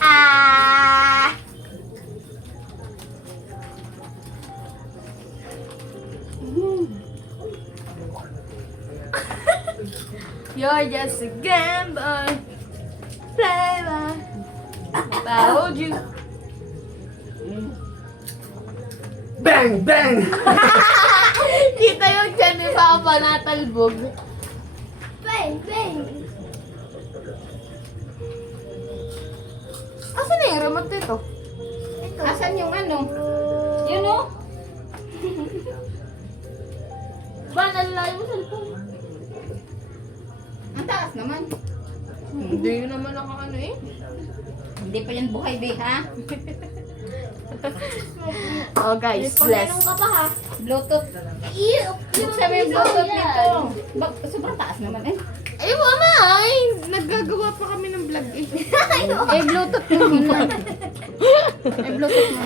Ah! You're just a gamble. Flavor. Found you. Bang! Bang! Kita yung dyan, di ba ako pa natalbog? Bang, bang. Asan na yung remote nito? Ito. Asan yung ano? Yun o? Ba, nalalayo mo cellphone? Ang taas naman. Hindi yun naman ako ano eh. Hindi pa yan buhay, be, ha? Oh guys, Meron ka pa, ha? Bluetooth. Buksan mo yung Bluetooth nito. Sobrang taas naman, eh. Eh, mama, ay, naggagawa pa kami ng vlog eh. Eh, Bluetooth naman. Eh, Bluetooth naman.